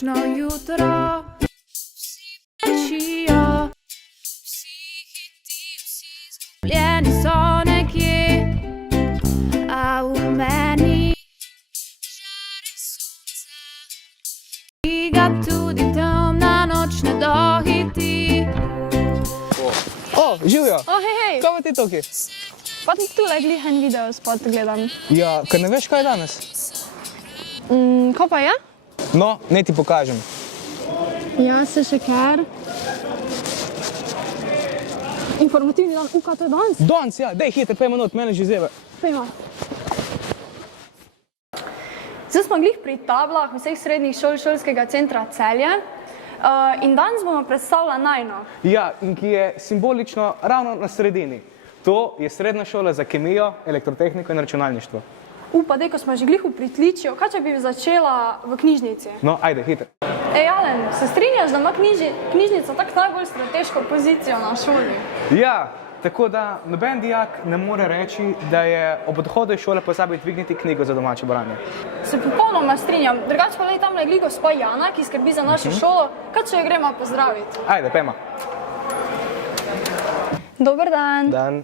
Sončno jutro, vsi plešijo, vsi hiti, vsi zgubljeni so nekje, a v meni žari sonca, ki ga tudi temna noč ne dohiti. O, Živjo, Hej, kaj pa ti tukaj? pa ti tule glih en video spot gledam. Ja, ker ne veš, kaj je danes? Kaj pa je? No, naj ti pokažem. Ja, se še kar. Informativni dan, kaj to je danes? Danes, ja, dej hitro, 5 minut, mene že zebe. Pejma. Zdaj smo glih pri tablah vseh srednjih šol šolskega centra Celje in danes bomo predstavljali najno. Ja, in ki je simbolično ravno na sredini. To je srednja šola za kemijo, elektrotehniko in računalništvo. Upa, dej, ko smo že glih v pritličju, kaj če bi začela v knjižnici? No, ajde, hitro. Ej, Alen, se strinjaš, da ima knjižnica tako najbolj strateško pozicijo na šoli? Ja, tako da noben dijak ne more reči, da je ob odhodu iz šole pozabil dvigniti knjigo za domače branje. Se popolnoma strinjam. Drugače pa lej tamle glih gospa Jana, ki skrbi za našo šolo, kaj če jo gremo pozdraviti? Ajde, pejma. Dober dan. Dan.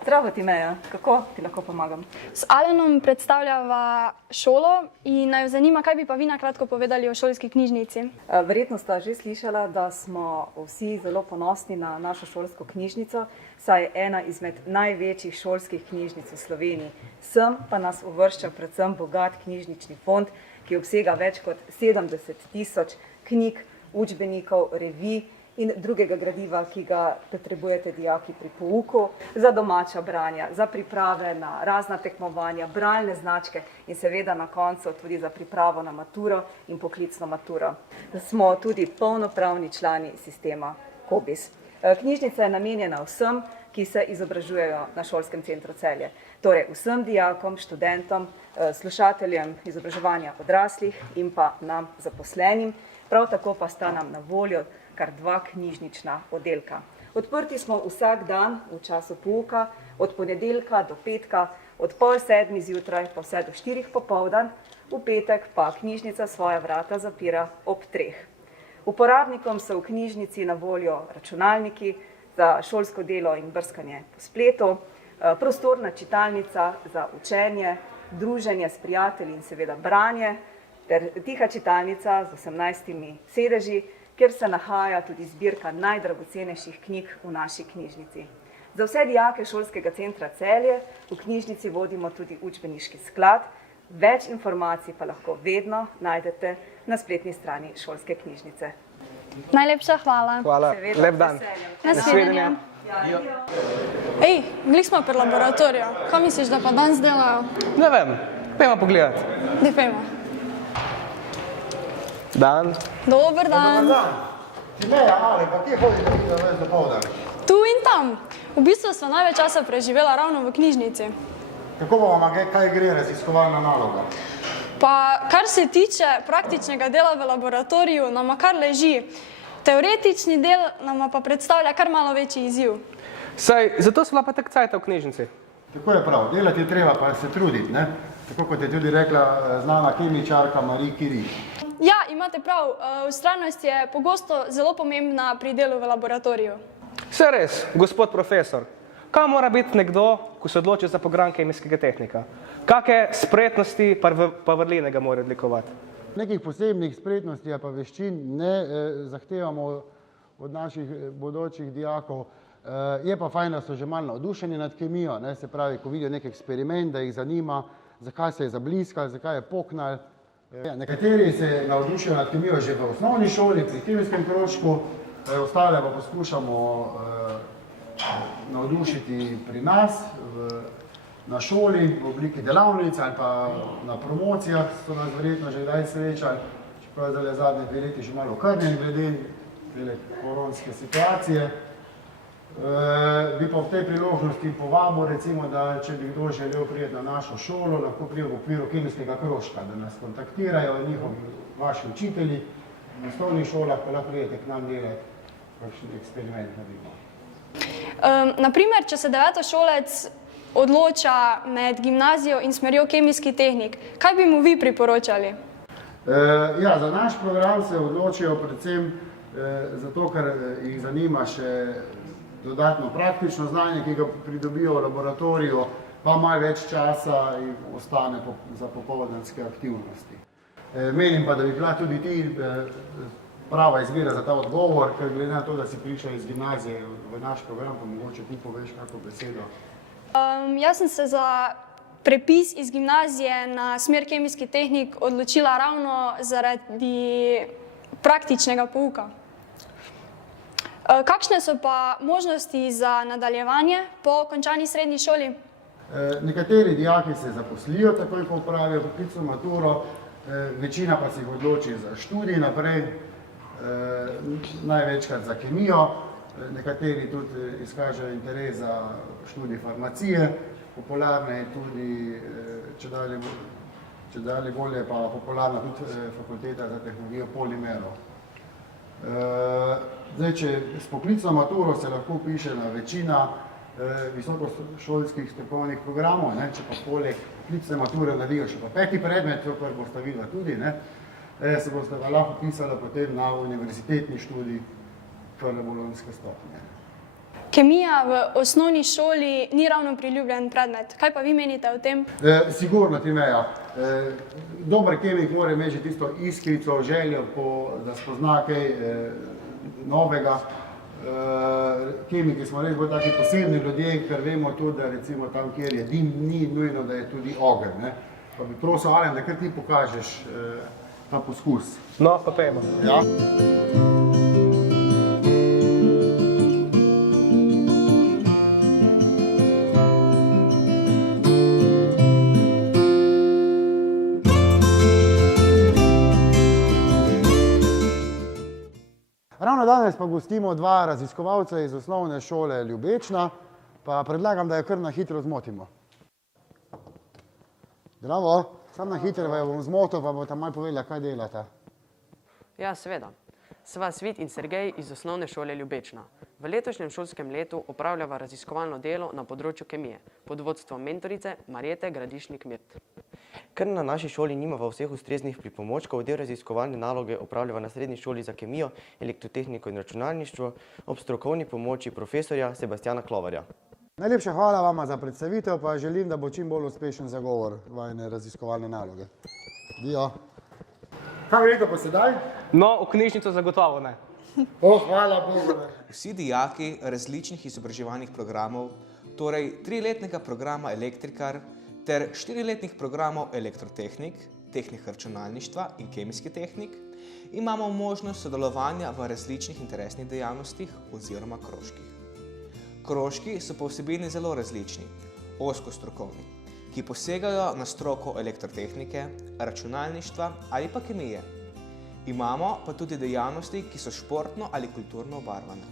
Zdravo ti, Meja. Kako ti lahko pomagam? S Alenom predstavljava šolo in naj zanima, kaj bi pa vi na kratko povedali o šolski knjižnici. Verjetno sta že slišala, da smo vsi zelo ponosni na našo šolsko knjižnico, saj je ena izmed največjih šolskih knjižnic v Sloveniji. Sem pa nas uvršča predvsem bogat knjižnični fond, ki obsega več kot 70 000 knjig, učbenikov, revij in drugega gradiva, ki ga potrebujete dijaki pri pouku, za domača branja, za priprave na razna tekmovanja, bralne značke in seveda na koncu tudi za pripravo na maturo in poklicno maturo. Smo tudi polnopravni člani sistema COBISS. Knjižnica je namenjena vsem, ki se izobražujejo na šolskem centru Celje. Torej vsem dijakom, študentom, slušateljem izobraževanja odraslih in pa nam zaposlenim. Prav tako pa sta nam na voljo kar 2 knjižnična oddelka. Odprti smo vsak dan v času pouka, od ponedeljka do petka, od 6:30 zjutraj pa vse do 4 popoldan, v petek pa knjižnica svoja vrata zapira ob 3. Uporabnikom so v knjižnici na voljo računalniki za šolsko delo in brskanje po spletu, prostorna čitalnica za učenje, druženje s prijatelji in seveda branje, ter tiha čitalnica z 18 sedeži, kjer se nahaja tudi zbirka najdragocenejših knjig v naši knjižnici. Za vse dijake šolskega centra Celje v knjižnici vodimo tudi učbeniški sklad. Več informacij pa lahko vedno najdete na spletni strani šolske knjižnice. Najlepša hvala. Hvala, Seveda, lep dan. Nasvidenje. Ej, glih smo pri laboratoriju. Kaj misliš, da pa danes delajo? Ne vem, pejma pogledati. Dej pejmo. Dan. Dober dan. Meja, ali pa kje hodite ves dopoldan? Tu in tam. V bistvu sva največ časa preživela ravno v knjižnici. Kako pa vam kaj gre raziskovalna naloga? Pa kar se tiče praktičnega dela v laboratoriju, nama kar leži. Teoretični del nama pa predstavlja kar malo večji izziv. Saj, zato sva pa tak cajta v knjižnici. Tako je prav, delati je treba, pa se truditi, ne? Tako kot je tudi rekla znana kemičarka Marie Curie. Ja, imate prav, vztrajnost je pogosto zelo pomembna pri delu v laboratoriju. Vse res, gospod profesor. Kaj mora biti nekdo, ko se odloči za program kemijskega tehnika? Kakšne spretnosti pa vrline ga mora odlikovati? Nekih posebnih spretnosti pa veščin ne zahtevamo od naših bodočih dijakov. Je pa fajn, da so že malo navdušeni nad kemijo, ne? Se pravi, ko vidijo nek eksperiment, da jih zanima, zakaj se je zabliskali, zakaj je poknal. Nekateri se navdušijo nad kemijo že v osnovni šoli, pri kemijskem krožku, ostale pa poskušamo navdušiti pri nas, na šoli, v obliki delavnic ali pa na promocijah, so nas verjetno že kdaj srečali, čeprav je zdaj zadnje 2 leti že malo okrnjen glede koronske situacije. Bi pa v tej priložnosti povabil, recimo, da če bi kdo želel priti na našo šolo, lahko prije v okviru kemijskega krožka, da nas kontaktirajo vaši učitelji, na osnovnih šolah pa lahko prijete k nam delati, kakšen eksperiment naredimo. Naprimer, če se devetošolec odloča med gimnazijo in smerjo kemijski tehnik, kaj bi mu vi priporočali? Ja, za naš program se odločijo predvsem zato, ker jih zanima še dodatno praktično znanje, ki ga pridobijo v laboratoriju, pa malo več časa jim ostane za popoldanske aktivnosti. Menim pa, da bi bila tudi ti prava izbira za ta odgovor, ker glede na to, da si prišla iz gimnazije v naš program, pa mogoče ti poveš kako besedo. Jaz sem se za prepis iz gimnazije na smer kemijski tehnik odločila ravno zaradi praktičnega pouka. Kakšne so pa možnosti za nadaljevanje po končani srednji šoli? Nekateri dijaki se zaposlijo takoj, ko opravijo poklicno maturo, večina pa se jih odloči za študij naprej, največkrat za kemijo, nekateri tudi izkažejo interes za študij farmacije, popularna je tudi, če dalje bolje pa popularna tudi fakulteta za tehnologijo polimerov. Zdaj, če s poklicno maturo se lahko piše na večina visokošolskih strokovnih programov, če pa poleg poklicne mature naredijo še pa 5. predmet, to kar boste videla tudi, se boste pa lahko pisala potem na univerzitetni študij prve bolonjske stopnje. Kemija v osnovni šoli ni ravno priljubljen predmet. Kaj pa vi menite o tem? Sigurno, Timeja. Dober kemik mora imeti že tisto iskrico, željo, da spozna kaj novega. Kemiki smo res bolj taki posebni ljudje, ker vemo tudi, da recimo tam, kjer je dim, ni nujno, da je tudi ogenj. Pa bi prosil, Alen, da kar ti pokažeš ta poskus. No, pa pejmo. Ja. Ravno danes pa gostimo dva raziskovalca iz osnovne šole Ljubečna, pa predlagam, da jo kar na hitro zmotimo. Bravo, sam na hitro jo bom zmotil, pa boste malo povedali, kaj delate. Ja, seveda. Sva Svit in Sergej iz osnovne šole Ljubečna. V letošnjem šolskem letu opravljava raziskovalno delo na področju kemije pod vodstvom mentorice Marjete Gradišnik-Mirt. Ker na naši šoli nimava vseh ustreznih pripomočkov, del raziskovalne naloge opravljava na srednji šoli za kemijo, elektrotehniko in računalništvo ob strokovni pomoči profesorja Sebastiana Klovarja. Najlepša hvala vama za predstavitev, pa želim, da bo čim bolj uspešen zagovor vajne raziskovalne naloge. Dio. Kaj verjete pa sedaj? No, v knjižnico zagotovo ne. Hvala Bogu. Vsi dijaki različnih izobraževalnih programov, torej 3-letnega programa elektrikar ter 4-letnih programov elektrotehnik, tehnika računalništva in kemijski tehnik, imamo možnost sodelovanja v različnih interesnih dejavnostih oziroma krožkih. Krožki so po vsebini zelo različni, ozkostrokovni, ki posegajo na stroko elektrotehnike, računalništva ali pa kemije. Imamo pa tudi dejavnosti, ki so športno ali kulturno obarvane.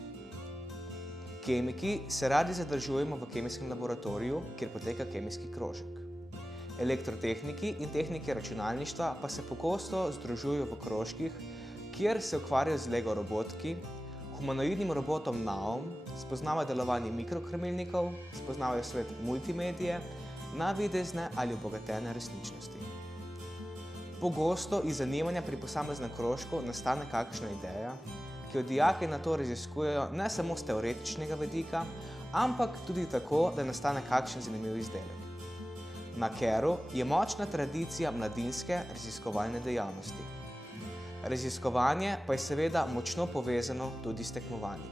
Kemiki se radi zadržujemo v kemijskem laboratoriju, kjer poteka kemijski krožek. Elektrotehniki in tehniki računalništva pa se pogosto združujejo v krožkih, kjer se ukvarjajo z Lego robotki, humanoidnim robotom Naom, spoznavajo delovanje mikrokrmilnikov, spoznavajo svet multimedije, navidezne ali obogatene resničnosti. Pogosto iz zanimanja pri posameznem krožku nastane kakšna ideja, ki jo dijaki na to raziskujejo ne samo z teoretičnega vidika, ampak tudi tako, da nastane kakšen zanimiv izdelek. Na Keru je močna tradicija mladinske raziskovalne dejavnosti. Raziskovanje pa je seveda močno povezano tudi s tekmovanji.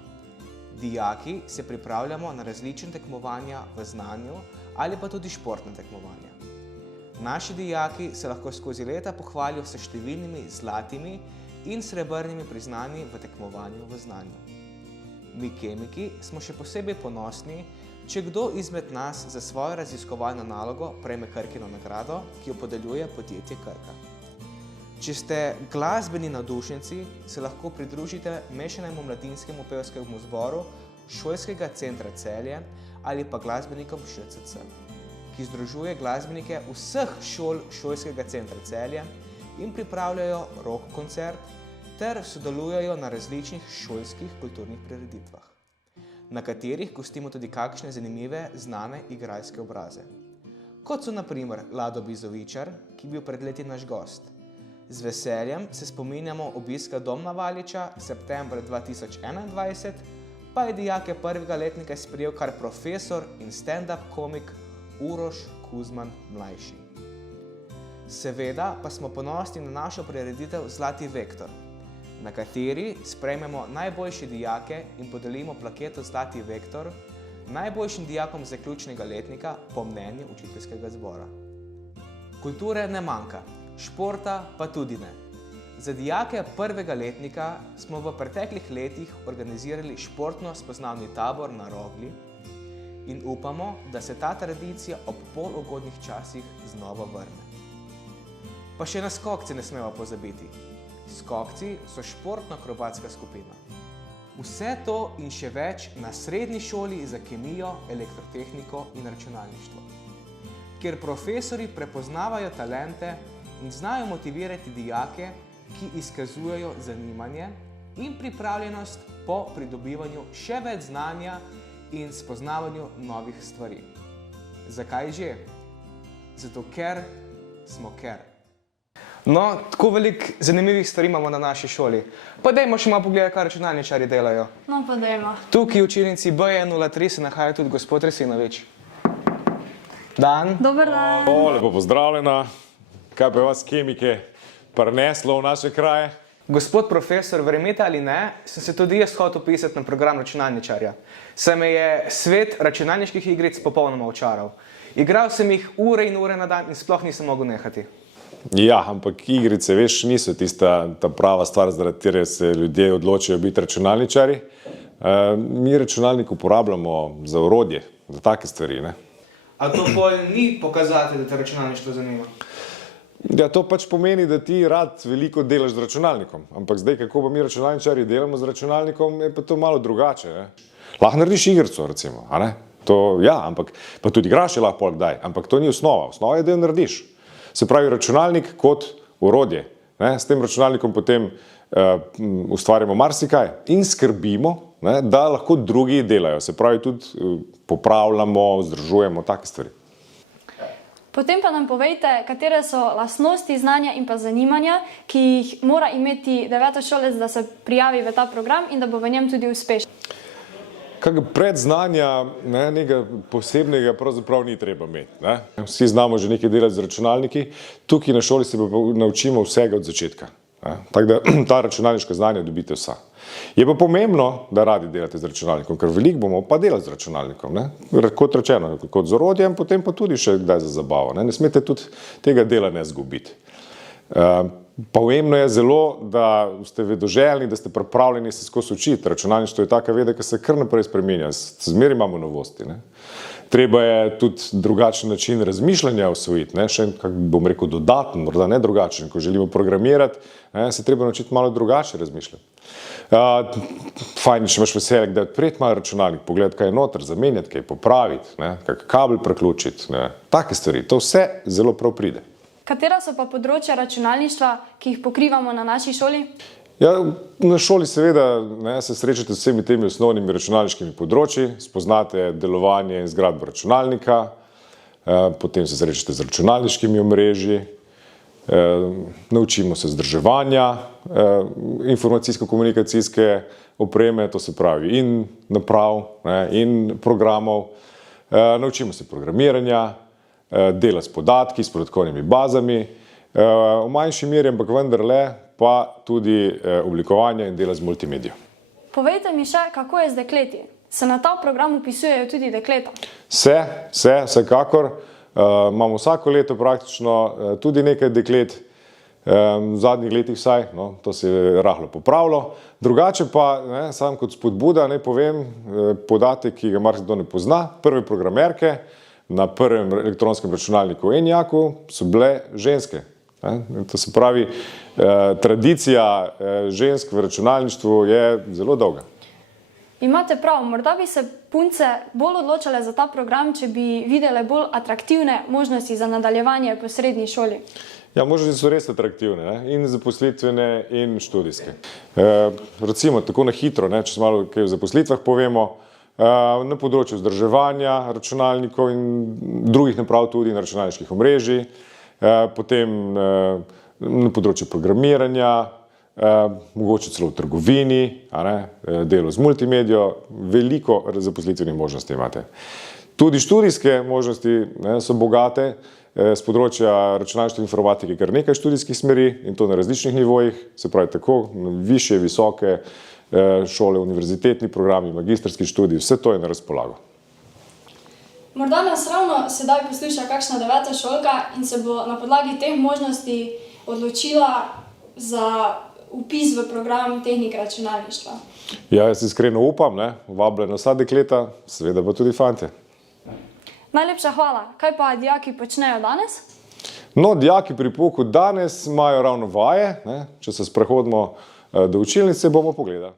Dijaki se pripravljamo na različne tekmovanja v znanju ali pa tudi športne tekmovanja. Naši dijaki se lahko skozi leta pohvalijo s številnimi zlatimi in srebrnimi priznanji v tekmovanju v znanju. Mi kemiki smo še posebej ponosni, če kdo izmed nas za svojo raziskovalno nalogo prejme Krkino nagrado, ki jo podeljuje podjetje Krka. Če ste glasbeni navdušenci, se lahko pridružite mešanemu mladinskemu pevskemu zboru Šolskega centra Celje ali pa glasbenikom ŠCC, ki združuje glasbenike vseh šol Šolskega centra Celje in pripravljajo rock koncert ter sodelujejo na različnih šolskih kulturnih prireditvah, na katerih gostimo tudi kakšne zanimive, znane igralske obraze. Kot so na primer Lado Bizovičar, ki je bil pred leti naš gost, Z veseljem se spominjamo obiska Domna Valiča septembra 2021, pa je dijake prvega letnika sprejel kar profesor in stand-up komik Uroš Kuzman mlajši. Seveda pa smo ponosni na našo prireditev Zlati vektor, na kateri sprejmemo najboljše dijake in podelimo plaketo Zlati vektor najboljšim dijakom zaključnega letnika po mnenju učiteljskega zbora. Kulture ne manjka, športa pa tudi ne. Za dijake prvega letnika smo v preteklih letih organizirali športno spoznavni tabor na Rogli in upamo, da se ta tradicija ob bolj ugodnih časih znova vrne. Pa še na skokci ne smemo pozabiti. Skokci so športno-akrobatska skupina. Vse to in še več na Srednji šoli za kemijo, elektrotehniko in računalništvo, kjer profesori prepoznavajo talente in znajo motivirati dijake, ki izkazujejo zanimanje in pripravljenost po pridobivanju še več znanja in spoznavanju novih stvari. Zakaj že? Zato ker smo ker. No, tako veliko zanimivih stvari imamo na naši šoli. Pa dajmo še malo pogledati, kaj računalničarji delajo. No, pa dajmo. Tukaj v učilnici B103 se nahaja tudi gospod Resinovič. Dan. Dober dan. Lepo pozdravljena. Kaj pa je vas kemike prineslo v naše kraje? Gospod profesor, verjemite ali ne, sem se tudi jaz hotel pisati na program računalničarja. Se me je svet računalniških igric popolnoma očaral. Igral sem jih ure in ure na dan in sploh nisem mogel nehati. Ja, ampak igrice, veš, niso tista ta prava stvar, zaradi katere se ljudje odločijo biti računalničarji. Mi računalnik uporabljamo za orodje, za take stvari, ne? A to bolj ni pokazatelj, da te računalništvo zanima? Ja, to pač pomeni, da ti rad veliko delaš z računalnikom. Ampak zdaj, kako pa mi računalničarji delamo z računalnikom, je pa to malo drugače, ne? Lahko narediš igrico, recimo, a ne? To, ja, ampak pa tudi igraš je lahko pol kdaj, ampak to ni osnova. Osnova je, da jo narediš. Se pravi, računalnik kot orodje. Ne? S tem računalnikom potem ustvarjamo marsikaj in skrbimo, ne, da lahko drugi delajo. Se pravi, tudi popravljamo, vzdržujemo, take stvari. Potem pa nam povejte, katere so lastnosti, znanja in pa zanimanja, ki jih mora imeti devetošolec, da se prijavi v ta program in da bo v njem tudi uspešen. Predznanja nekaj posebnega pravzaprav ni treba imeti. Ne? Vsi znamo že nekaj delati z računalniki, tukaj na šoli se naučimo vsega od začetka. Tako da ta računalniška znanja dobite vsa. Je pa pomembno, da radi delate z računalnikom, ker veliko bomo pa delati z računalnikom. Ne? Kot rečeno, kot z orodjem, potem pa tudi še kdaj za zabavo. Ne smete tudi tega dela ne zgubiti. Pomembno je zelo, da ste vedoželjni, da ste pripravljeni se skozi učiti. Računalništvo je taka veda, ki se kar naprej spreminja. Zmeraj imamo novosti. Ne? Treba je tudi drugačen način razmišljanja osvojiti, ne? Še, kako bom rekel, dodaten, morda ne drugačen. Ko želimo programirati, ne? Se treba naučiti malo drugače razmišljati. Fajn, če imaš veselje, da odpreti malo računalnik, pogledati, kaj je noter, zamenjati, kaj popraviti, ne? Kak kabel priključiti, ne? Take stvari. To vse zelo prav pride. Katera so pa področja računalništva, ki jih pokrivamo na naši šoli? Ja, na šoli seveda se srečate s vsemi temi osnovnimi računalniškimi področji, spoznate delovanje in zgradbo računalnika, potem se srečate z računalniškimi omrežji, naučimo se vzdrževanja, informacijsko-komunikacijske opreme, to se pravi in naprav in programov, naučimo se programiranja, dela s podatki, s podatkovnimi bazami, v manjši meri, ampak vendarle pa tudi oblikovanja in dela z multimedijo. Povejte mi še, kako je z dekleti? Se na ta program upisujejo tudi dekleta? Vsekakor. Imamo vsako leto praktično tudi nekaj deklet, v zadnjih letih vsaj, no, to se je rahlo popravilo. Drugače pa, sam kot spodbuda, naj povem podatek, ki ga marsikdo ne pozna, prve programerke na prvem elektronskem računalniku ENIAC-u so bile ženske. To se pravi, tradicija žensk v računalništvu je zelo dolga. Imate prav, morda bi se punce bolj odločale za ta program, če bi videle bolj atraktivne možnosti za nadaljevanje po srednji šoli. Ja, možnosti so res atraktivne, in zaposlitvene in študijske. Recimo, tako na hitro, če se malo kaj o zaposlitvah povemo, na področju vzdrževanja računalnikov in drugih naprav tudi in računalniških omrežij, potem na področju programiranja, mogoče celo v trgovini, delo z multimedijo, veliko zaposlitvenih možnosti imate. Tudi študijske možnosti so bogate, z področja računalništva in informatike kar nekaj študijskih smeri in to na različnih nivojih, se pravi tako višje, visoke šole, univerzitetni programi, magistrski študij, vse to je na razpolago. Morda nas ravno sedaj posluša kakšna 9. šolka in se bo na podlagi teh možnosti odločila za vpis v program tehnike računalništva. Ja, jaz iskreno upam, vabljena vsa dekleta, seveda pa tudi fantje. Najlepša hvala. Kaj pa dijaki počnejo danes? No, dijaki pri pouku danes imajo ravno vaje, če se sprehodimo do učilnice, bomo pogledali.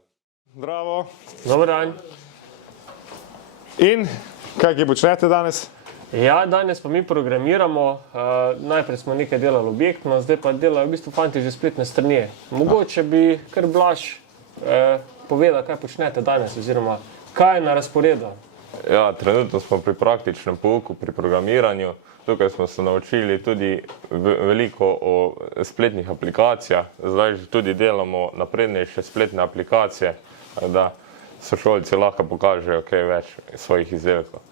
Zdravo. Dober dan. In kaj počnete danes? Ja, danes pa mi programiramo. Najprej smo nekaj delali objektno, zdaj pa delajo v bistvu fanti že spletne strani. Mogoče bi kar Blaž povedal, kaj počnete danes oziroma kaj je na razporedu. Ja, trenutno smo pri praktičnem pouku, pri programiranju. Tukaj smo se naučili tudi veliko o spletnih aplikacijah. Zdaj tudi delamo naprednejše spletne aplikacije, da sošolci lahko pokažejo kaj več svojih izdelkov.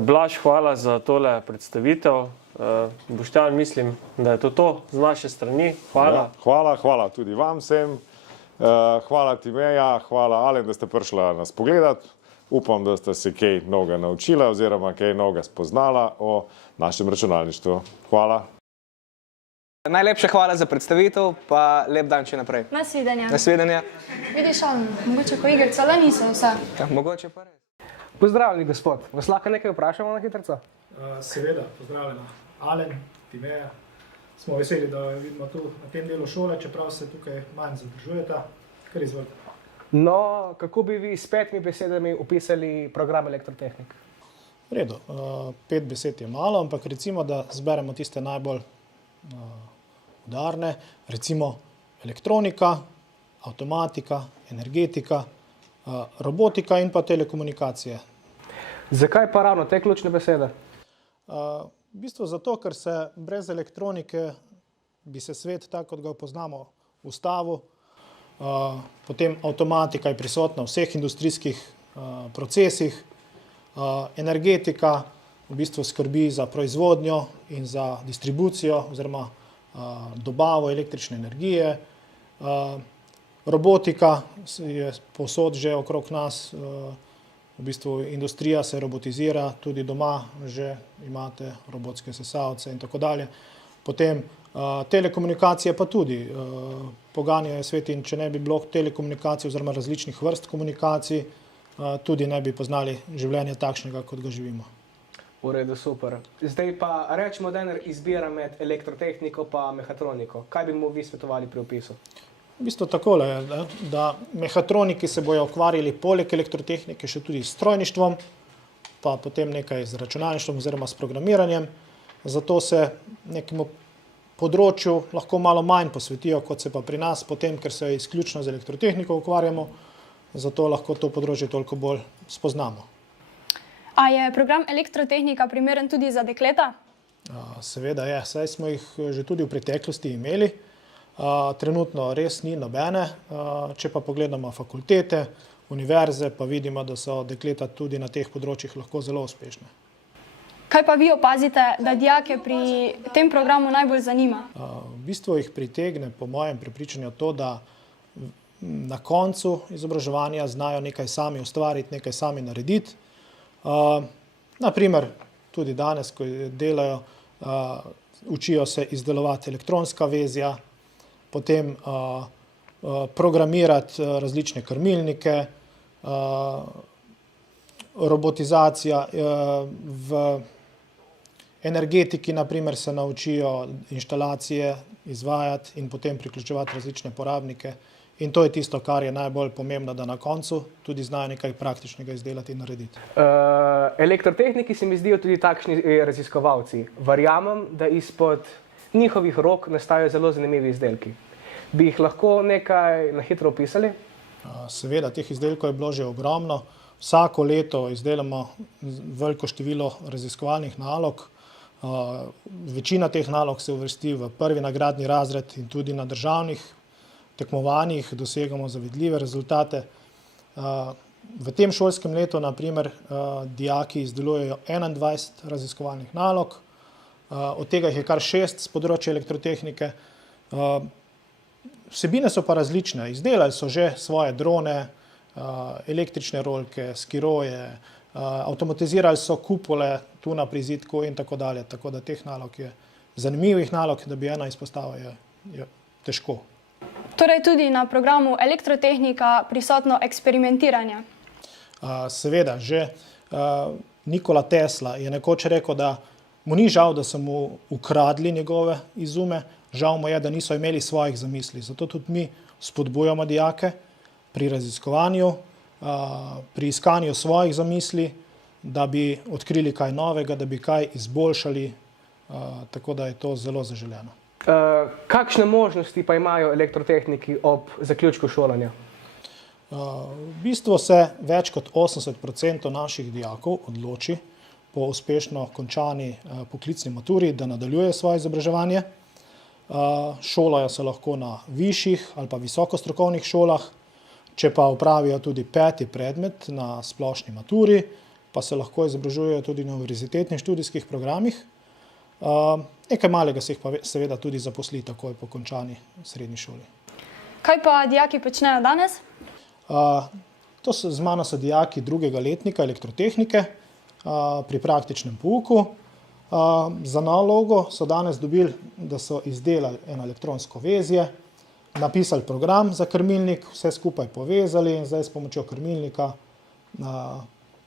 Blaž, hvala za tole predstavitev. Boštjan, mislim, da je to z naše strani. Hvala. Ja, hvala tudi vam vsem. Hvala ti, Meja, hvala Alen, da ste prišla nas pogledati. Upam, da ste se kaj novega naučila oziroma kaj novega spoznala o našem računalništvu. Hvala. Najlepša hvala za predstavitev, pa lep dan še naprej. Nasvidenja. Nasvidenja. Vidiš, Alen, mogoče pa igrica, le niso vse. Mogoče pa res. Pozdravljeni, gospod. Vas lahko nekaj vprašamo na hitrico? Seveda, pozdravljena. Alen, Timeja. Smo veseli, da vidimo tu na tem delu šole, čeprav se tukaj manj zadržujeta. Kar izvolite. No, kako bi vi s 5 besedami opisali program elektrotehnik? V redu, 5 besed je malo, ampak recimo, da zberemo tiste najbolj udarne, recimo elektronika, avtomatika, energetika, robotika in pa telekomunikacije. Zakaj pa ravno te ključne besede? V bistvu zato, ker se brez elektronike bi se svet, tako kot ga poznamo, ustavil. Potem avtomatika je prisotna v vseh industrijskih procesih. Energetika v bistvu skrbi za proizvodnjo in za distribucijo oziroma dobavo električne energije. Robotika je povsod že okrog nas, v bistvu industrija se robotizira, tudi doma že imate robotske sesalce in tako dalje. Potem telekomunikacije pa tudi poganjajo svet in če ne bi bilo telekomunikacij oziroma različnih vrst komunikacij, tudi ne bi poznali življenja takšnega, kot ga živimo. V redu, super. Zdaj pa rečemo, da izbira med elektrotehniko pa mehatroniko. Kaj bi mu vi svetovali pri opisu? V bistvu takole je, da mehatroniki se bojo ukvarjali poleg elektrotehnike še tudi s strojništvom, pa potem nekaj z računalništvom oziroma s programiranjem. Zato se nekemu področju lahko malo manj posvetijo, kot se pa pri nas, potem, ker se izključno z elektrotehniko ukvarjamo, zato lahko to področje toliko bolj spoznamo. A je program elektrotehnika primeren tudi za dekleta? Seveda je, saj smo jih že tudi v preteklosti imeli. Trenutno res ni nobene, če pa pogledamo fakultete, univerze, pa vidimo, da so dekleta tudi na teh področjih lahko zelo uspešne. Kaj pa vi opazite, da dijake pri tem programu najbolj zanima? V bistvu jih pritegne, po mojem prepričanju, to, da na koncu izobraževanja znajo nekaj sami ustvariti, nekaj sami narediti. Naprimer, tudi danes, ko delajo, učijo se izdelovati elektronska vezja, potem programirati različne krmilnike, robotizacija v Energetiki, naprimer, se naučijo inštalacije izvajati in potem priključevati različne porabnike. In to je tisto, kar je najbolj pomembno, da na koncu tudi znajo nekaj praktičnega izdelati in narediti. Elektrotehniki se mi zdijo tudi takšni raziskovalci. Verjamem, da izpod njihovih rok nastajajo zelo zanimivi izdelki. Bi jih lahko nekaj na hitro opisali? Seveda, teh izdelkov je bilo že ogromno. Vsako leto izdelamo veliko število raziskovalnih nalog. Večina teh nalog se uvrsti v prvi nagradni razred in tudi na državnih tekmovanjih dosegamo zavidljive rezultate. V tem šolskem letu, na primer, dijaki izdelujejo 21 raziskovalnih nalog, od tega jih je kar 6 z področja elektrotehnike. Vsebine so pa različne. Izdelali so že svoje drone, električne rolke, skiroje, avtomatizirali so kupole tu na prizidku in tako dalje. Tako da teh nalog je, zanimivih nalog, da bi ena izpostavila, je težko. Torej tudi na programu elektrotehnika prisotno eksperimentiranje? Seveda, že Nikola Tesla je nekoč rekel, da mu ni žal, da so mu ukradli njegove izume, žal mu je, da niso imeli svojih zamisli. Zato tudi mi spodbujamo dijake pri raziskovanju, pri iskanju svojih zamisli, da bi odkrili kaj novega, da bi kaj izboljšali, tako da je to zelo zaželeno. Kakšne možnosti pa imajo elektrotehniki ob zaključku šolanja? V bistvu se več kot 80% naših dijakov odloči po uspešno končani poklicni maturi, da nadaljuje svoje izobraževanje. Šolajo se lahko na višjih ali pa visokostrokovnih šolah, če pa opravijo tudi 5. predmet na splošni maturi, pa se lahko izobražujejo tudi na univerzitetnih študijskih programih. Nekaj malega se jih pa seveda tudi zaposli takoj po končani srednji šoli. Kaj pa dijaki počnejo danes? Z mano so dijaki 2. letnika elektrotehnike pri praktičnem pouku. Za nalogo so danes dobili, da so izdelali eno elektronsko vezje, napisali program za krmilnik, vse skupaj povezali in zdaj s pomočjo krmilnika v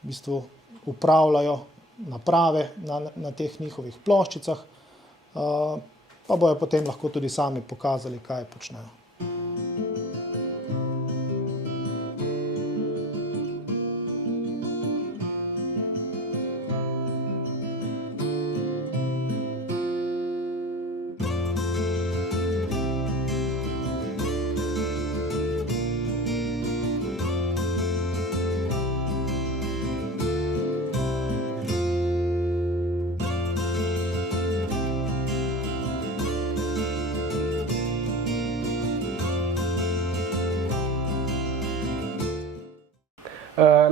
bistvu upravljajo naprave na teh njihovih ploščicah, pa bojo potem lahko tudi sami pokazali, kaj počnejo.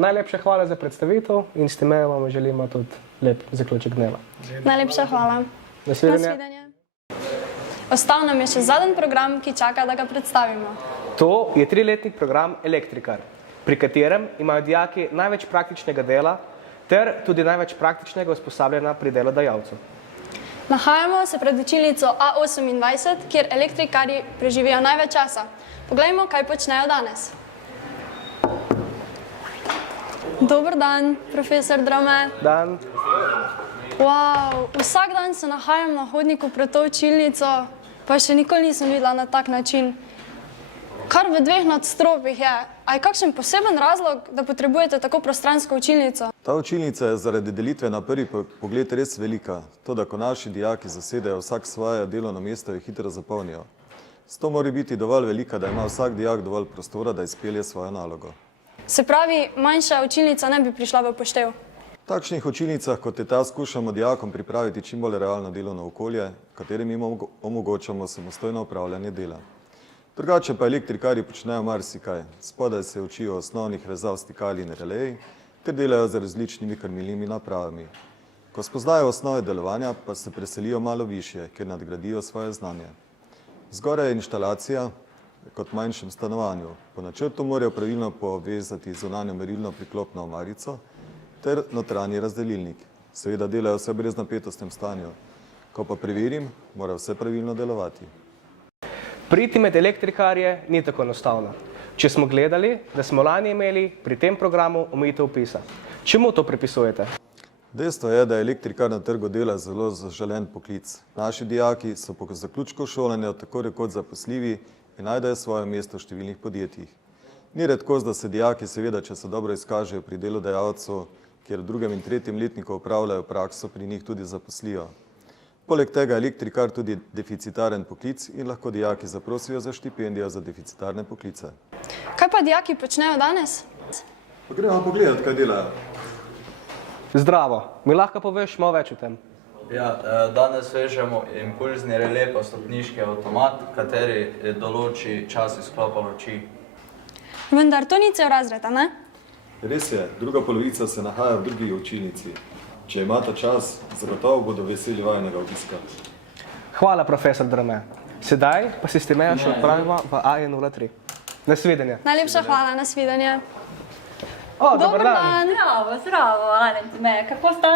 Najlepša hvala za predstavitev in s tem vam želimo tudi lep zaključek dneva. Najlepša hvala. Nasvidenje. Ostal nam je še zadnji program, ki čaka, da ga predstavimo. To je 3-letni program Elektrikar, pri katerem imajo dijaki največ praktičnega dela ter tudi največ praktičnega usposabljanja pri delodajalcu. Nahajamo se pred učilnico A28, kjer elektrikarji preživijo največ časa. Poglejmo, kaj počnejo danes. Dober dan, profesor Drame. Dan. Vsak dan se nahajam na hodniku pred to učilnico, pa še nikoli nisem videla na tak način. Kar v 2 nadstropjih je. A je kakšen poseben razlog, da potrebujete tako prostransko učilnico? Ta učilnica je zaradi delitve na prvi pogled res velika. To, da ko naši dijaki zasedejo vsak svoje delovno mesto, jih hitro zapolnijo. Zato mora biti dovolj velika, da ima vsak dijak dovolj prostora, da izpelje svojo nalogo. Se pravi, manjša učilnica ne bi prišla v poštev? V takšnih učilnicah, kot je ta, skušamo dijakom pripraviti čim bolj realno delovno okolje, katerim jim omogočamo samostojno upravljanje dela. Drugače pa elektrikarji počnejo marsikaj. Spodaj se učijo osnovnih vezav stikal in relej, ter delajo z različnimi krmilnimi napravami. Ko spoznajo osnove delovanja, pa se preselijo malo višje, ker nadgradijo svoje znanje. Zgoraj je inštalacija kot manjšem stanovanju. Po načrtu morajo pravilno povezati zunanjo merilno priklopno omarico ter notranji razdelilnik. Seveda delajo vse brez napetostnem stanju. Ko pa preverim, mora vse pravilno delovati. Priti med elektrikarje ni tako enostavno. Če smo gledali, da smo lani imeli pri tem programu omejitev vpisa. Čemu to pripisujete? Dejstvo je, da je elektrikar na trgu dela zelo zaželen poklic. Naši dijaki so po zaključku šolanja tako rekoč zaposljivi in najdejo svoje mesto v številnih podjetjih. Ni redkost, da se dijaki, seveda, če se dobro izkažejo pri delodajalcu, kjer v 2. in 3. letniku opravljajo prakso, pri njih tudi zaposlijo. Poleg tega je elektrikar tudi deficitaren poklic in lahko dijaki zaprosijo za štipendijo za deficitarne poklice. Kaj pa dijaki počnejo danes? Pa gremo pogledati, kaj delajo. Zdravo, mi lahko poveš malo več o tem? Ja, danes vežemo impulzni relé pa stopniški avtomat, kateri določi čas izklopa luči. Vendar to ni cel razred, a ne? Res je, druga polovica se nahaja v drugi učilnici. Če imate čas, zagotovo bodo veseli vajnega obiska. Hvala, profesor Drame. Sedaj pa se s temejo še odpravimo v AE03. Nasvidenje. Najlepša hvala, nasvidenje. Dober dan. Zdravo, Alen Timeja, kako sta?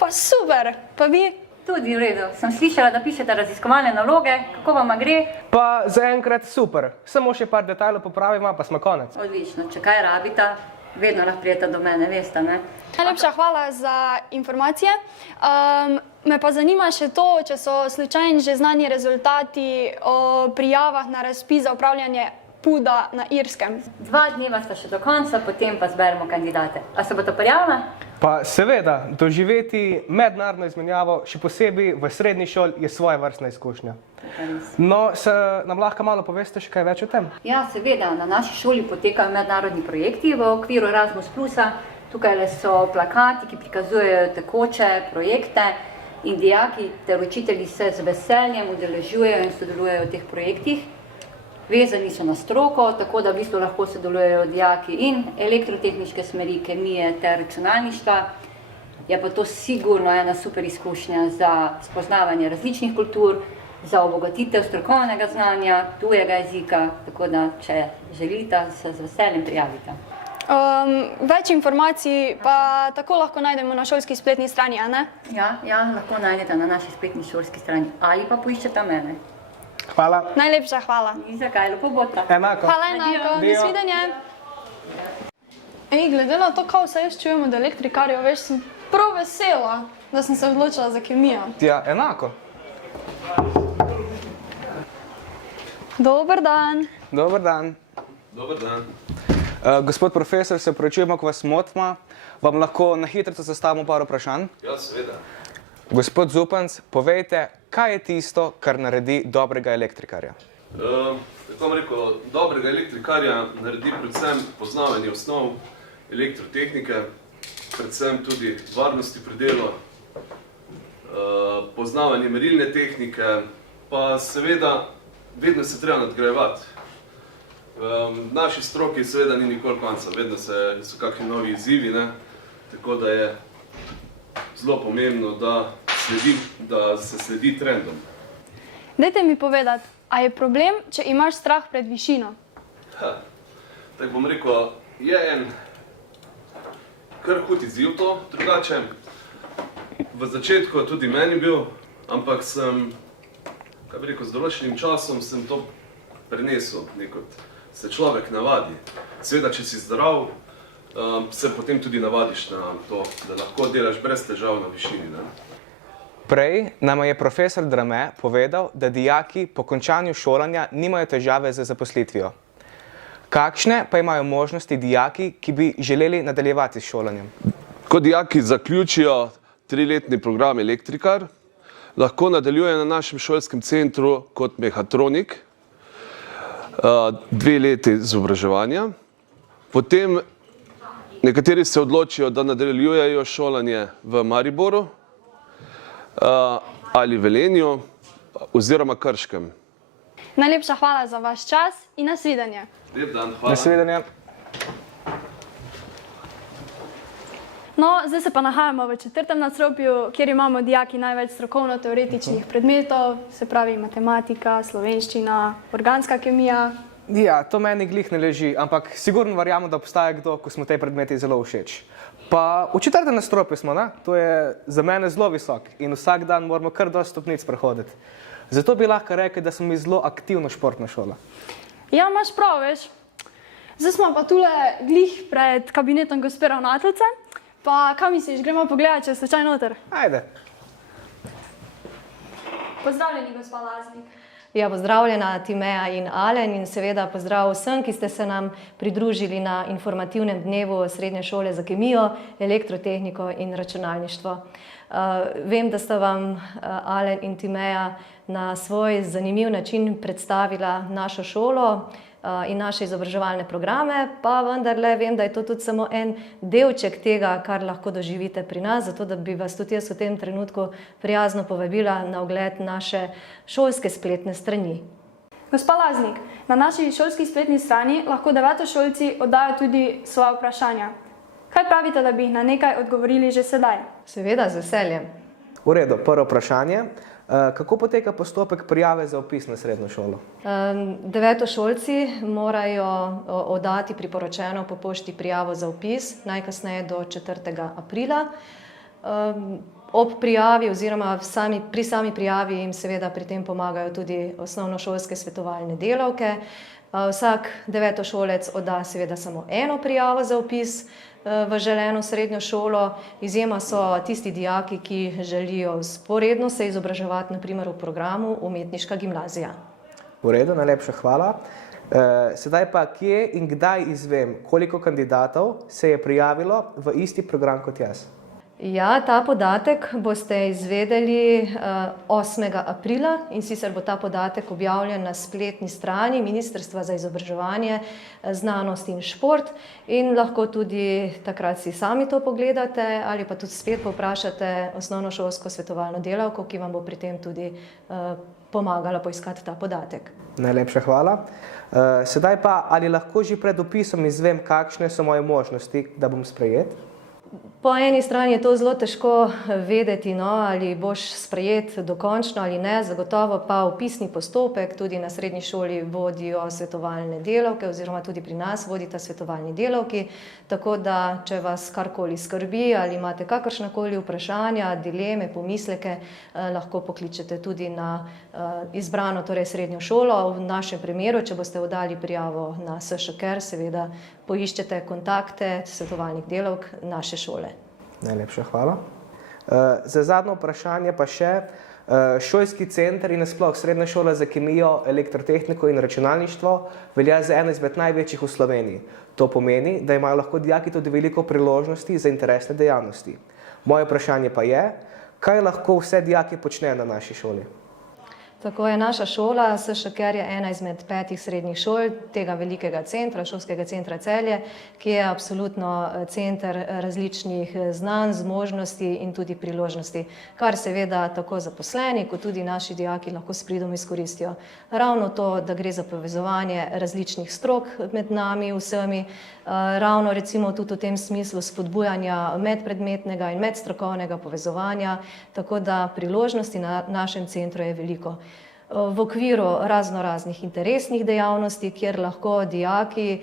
Pa super, pa vi? Tudi v redu. Sem slišala, da pišete raziskovalne naloge, kako vam gre? Pa zaenkrat super, samo še par detajlov popravimo, pa smo konec. Odlično, če kaj rabita, vedno lahko prijete do mene, veste, ne? Najlepša hvala za informacije. Me pa zanima še to, če so slučajno že znani rezultati o prijavah na razpis za upravljanje PUD-a na Irskem. 2 dneva sta še do konca, potem pa zberemo kandidate. A se bo to prijavila? Pa seveda, doživeti mednarodno izmenjavo, še posebej v srednji šoli, je svoja vrstna izkušnja. No, se nam lahko malo poveste še kaj več o tem? Ja, seveda, na naši šoli potekajo mednarodni projekti v okviru Erasmus Plusa. Tukaj so plakati, ki prikazujejo tekoče projekte in dijaki ter učitelji se z veseljem udeležujejo in sodelujejo v teh projektih. Vezani so na stroko, tako da v bistvu lahko sodelujejo dijaki in elektrotehniške smeri, kemije ter računalništva. Je pa to sigurno ena super izkušnja za spoznavanje različnih kultur, za obogatitev strokovnega znanja, tujega jezika, tako da, če želite, se z veseljem prijavite. Več informacij pa tako lahko najdemo na šolski spletni strani, a ne? Ja, lahko najdete na naši spletni šolski strani ali pa poiščete mene. Hvala. Najlepša hvala. Ni zakaj, lepo bota. Enako. Hvala enako, nasvidenje. Glede na to, kaj vse jaz čujem od elektrikarjev, veš, sem prav vesela, da sem se odločila za kemijo. Ja, enako. Dober dan. Dober dan. Dober dan. Gospod profesor, se opravičujemo, ko vas motimo. Vam lahko na hitro zastavimo par vprašanj? Ja, seveda. Gospod Zupanc, povejte, kaj je tisto, kar naredi dobrega elektrikarja? Tako bom rekel, dobrega elektrikarja naredi predvsem poznavanje osnov elektrotehnike, predvsem tudi varnosti pri delu, poznavanje merilne tehnike, pa seveda vedno se treba nadgrajevati. V naši stroki seveda ni nikoli konca, vedno so kakšni novi izzivi, tako da je zelo pomembno, da se sledi trendom. Dajte mi povedati, a je problem, če imaš strah pred višino? Tako bom rekel, je en kar hud izziv to, drugače v začetku tudi meni bil, ampak sem, kaj bi rekel, z določenim časom sem to prenesel, se človek navadi. Seveda, če si zdrav, se potem tudi navadiš na to, da lahko delaš brez težav na višini. Prej nam je profesor Drame povedal, da dijaki po končanju šolanja nimajo težave z zaposlitvijo. Kakšne pa imajo možnosti dijaki, ki bi želeli nadaljevati s šolanjem? Ko dijaki zaključijo 3-letni program elektrikar, lahko nadaljujejo na našem šolskem centru kot mehatronik, 2 leti izobraževanja. Potem nekateri se odločijo, da nadaljujejo šolanje v Mariboru ali Velenju oziroma Krškem. Najlepša hvala za vaš čas in nasvidenje. Lep dan, hvala. Nasvidenje. No, zdaj se pa nahajamo v 4. nadstropju, kjer imamo dijaki največ strokovno-teoretičnih predmetov, se pravi matematika, slovenščina, organska kemija. Ja, to meni glih ne leži, ampak sigurno verjamem, da obstaja kdo, ko smo te predmeti zelo všeč. Pa v 4. nadstropju smo, to je za mene zelo visok in vsak dan moramo kar dosti stopnic prehoditi. Zato bi lahko rekli, da smo mi zelo aktivno športna šola. Ja, imaš prav, veš. Zdaj smo pa tule glih pred kabinetom gospe ravnateljice. Pa kam misliš, gremo pogledati, če je slučaj noter? Ajde. Pozdravljeni, gospa Laznik. Ja, pozdravljena Timeja in Alen in seveda pozdrav vsem, ki ste se nam pridružili na informativnem dnevu Srednje šole za kemijo, elektrotehniko in računalništvo. Vem, da sta vam Alen in Timeja na svoj zanimiv način predstavila našo šolo in naše izobraževalne programe, pa vendarle vem, da je to tudi samo en delček tega, kar lahko doživite pri nas, zato da bi vas tudi jaz v tem trenutku prijazno povabila na ogled naše šolske spletne strani. Gospa Laznik, na naši šolski spletni strani lahko devetošolci oddajo tudi svoja vprašanja. Kaj pravite, da bi jih na nekaj odgovorili že sedaj? Seveda, z veseljem. V redu, prvo vprašanje. Kako poteka postopek prijave za vpis na srednjo šolo? Devetošolci morajo oddati priporočeno po pošti prijavo za vpis, najkasneje do 4. aprila. Ob prijavi oziroma pri sami prijavi jim seveda pri tem pomagajo tudi osnovnošolske svetovalne delavke. Vsak devetošolec odda seveda samo eno prijavo za vpis v želeno srednjo šolo. Izjema so tisti dijaki, ki želijo vzporedno se izobraževati, naprimer v programu Umetniška gimnazija. V redu, najlepša hvala. Sedaj pa, kje in kdaj izvem, koliko kandidatov se je prijavilo v isti program kot jaz? Ja, ta podatek boste izvedeli 8. aprila in sicer bo ta podatek objavljen na spletni strani Ministrstva za izobraževanje, znanost in šport in lahko tudi takrat si sami to pogledate ali pa tudi spet povprašate osnovnošolsko svetovalno delavko, ki vam bo pri tem tudi pomagala poiskati ta podatek. Najlepša hvala. Sedaj pa, ali lahko že pred vpisom izvem, kakšne so moje možnosti, da bom sprejet? Po eni strani je to zelo težko vedeti, ali boš sprejet dokončno ali ne, zagotovo pa vpisni postopek tudi na srednji šoli vodijo svetovalne delavke oziroma tudi pri nas vodita svetovalni delavki, tako da če vas karkoli skrbi ali imate kakršnakoli vprašanja, dileme, pomisleke, lahko pokličete tudi na izbrano srednjo šolo. V našem primeru, če boste oddali prijavo na SŠKR, seveda poiščete kontakte svetovalnih delavk naše šole. Najlepša hvala. Za zadnje vprašanje pa še, šolski center in nasploh Srednja šola za kemijo, elektrotehniko in računalništvo velja za eno izmed največjih v Sloveniji. To pomeni, da imajo lahko dijaki tudi veliko priložnosti za interesne dejavnosti. Moje vprašanje pa je, kaj lahko vse dijaki počnejo na naši šoli? Tako je, naša šola, SŠKR, je ena izmed 5 srednjih šol tega velikega centra, šolskega centra Celje, ki je absolutno center različnih znanj, zmožnosti in tudi priložnosti, kar seveda tako zaposleni, kot tudi naši dijaki lahko s pridom izkoristijo. Ravno to, da gre za povezovanje različnih strok med nami vsemi, ravno recimo tudi v tem smislu spodbujanja medpredmetnega in medstrokovnega povezovanja, tako da priložnosti na našem centru je veliko. V okviru raznih interesnih dejavnosti, kjer lahko dijaki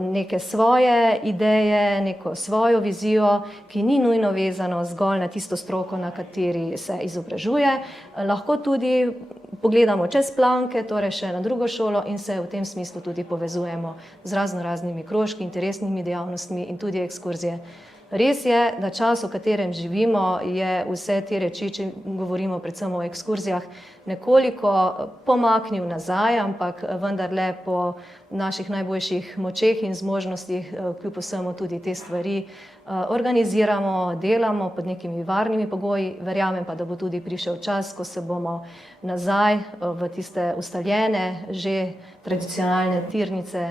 neke svoje ideje, neko svojo vizijo, ki ni nujno vezano zgolj na tisto stroko, na kateri se izobražuje, lahko tudi pogledamo čez planke, torej še na drugo šolo in se v tem smislu tudi povezujemo z raznimi krožki, interesnimi dejavnostmi in tudi ekskurzije. Res je, da čas, v katerem živimo, je vse te reči, če govorimo predvsem o ekskurzijah, nekoliko pomaknil nazaj, ampak vendarle po naših najboljših močeh in zmožnostih kljub vsemu tudi te stvari organiziramo, delamo pod nekimi varnimi pogoji. Verjamem pa, da bo tudi prišel čas, ko se bomo nazaj v tiste ustaljene, že tradicionalne tirnice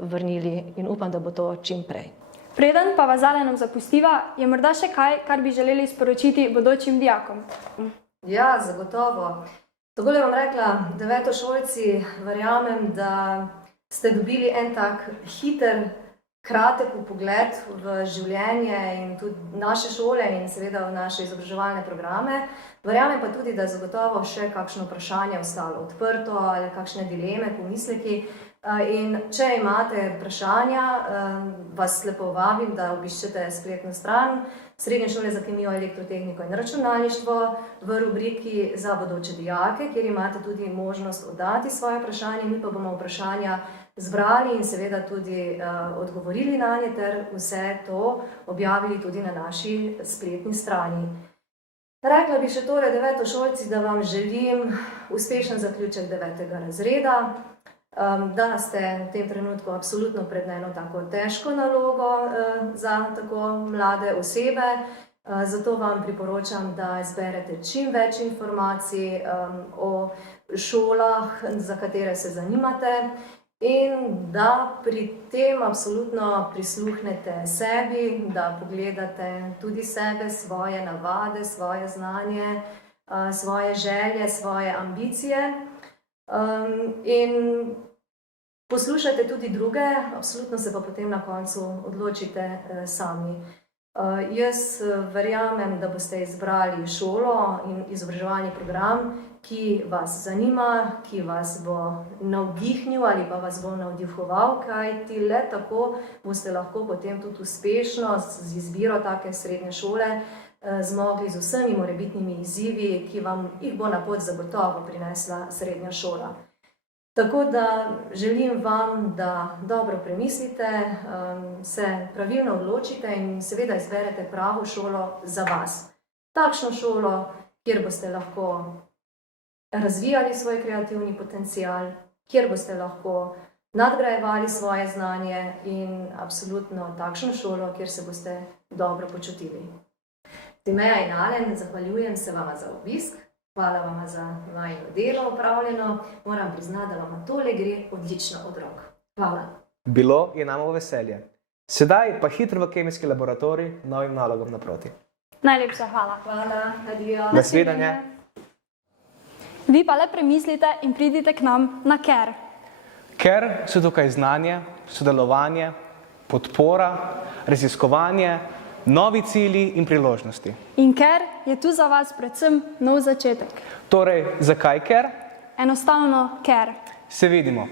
vrnili in upam, da bo to čim prej. Preden pa vas z Alenom zapustiva, je morda še kaj, kar bi želeli sporočiti bodočim dijakom? Ja, zagotovo. Takole bom rekla, devetošolci, verjamem, da ste dobili en tak hiter, kratek vpogled v življenje in tudi naše šole in seveda v naše izobraževalne programe. Verjamem pa tudi, da je zagotovo še kakšno vprašanje ostalo odprto ali kakšne dileme, pomisleki. In če imate vprašanja, vas lepo vabim, da obiščete spletno stran Srednje šole za kemijo, elektrotehniko in računalništvo v rubriki za bodoče dijake, kjer imate tudi možnost oddati svoje vprašanje. Mi pa bomo vprašanja zbrali in seveda tudi odgovorili na nje ter vse to objavili tudi na naši spletni strani. Rekla bi še torej devetošolci, da vam želim uspešen zaključek 9. razreda, da ste v tem trenutku absolutno pred eno tako težko nalogo za tako mlade osebe, zato vam priporočam, da izberete čim več informacij o šolah, za katere se zanimate, in da pri tem absolutno prisluhnete sebi, da pogledate tudi sebe, svoje navade, svoje znanje, svoje želje, svoje ambicije in poslušajte tudi druge, absolutno se pa potem na koncu odločite sami. Jaz verjamem, da boste izbrali šolo in izobraževalni program, ki vas zanima, ki vas bo navdihnil ali pa vas bo navdihoval, kajti le tako boste lahko potem tudi uspešno z izbiro take srednje šole zmogli z vsemi morebitnimi izzivi, ki vam jih bo na pot zagotovo prinesla srednja šola. Tako da želim vam, da dobro premislite, se pravilno odločite in seveda izberete pravo šolo za vas. Takšno šolo, kjer boste lahko razvijali svoj kreativni potencial, kjer boste lahko nadgrajevali svoje znanje in absolutno takšno šolo, kjer se boste dobro počutili. Timeja in Alen, zahvaljujem se vama za obisk. Hvala vam za vajino delo opravljeno. Moram priznati, da vam tole gre odlično od rok. Hvala. Bilo je nam v veselje. Sedaj pa hitro v kemijski laboratorij novim nalogom naproti. Najlepša hvala. Hvala, adijo. Nasvidenje. Vi pa le premislite in pridite k nam na KER. Ker so tukaj znanje, sodelovanje, podpora, raziskovanje, novi cilji in priložnosti. In ker je tu za vas predvsem nov začetek. Torej, zakaj ker? Enostavno ker. Se vidimo.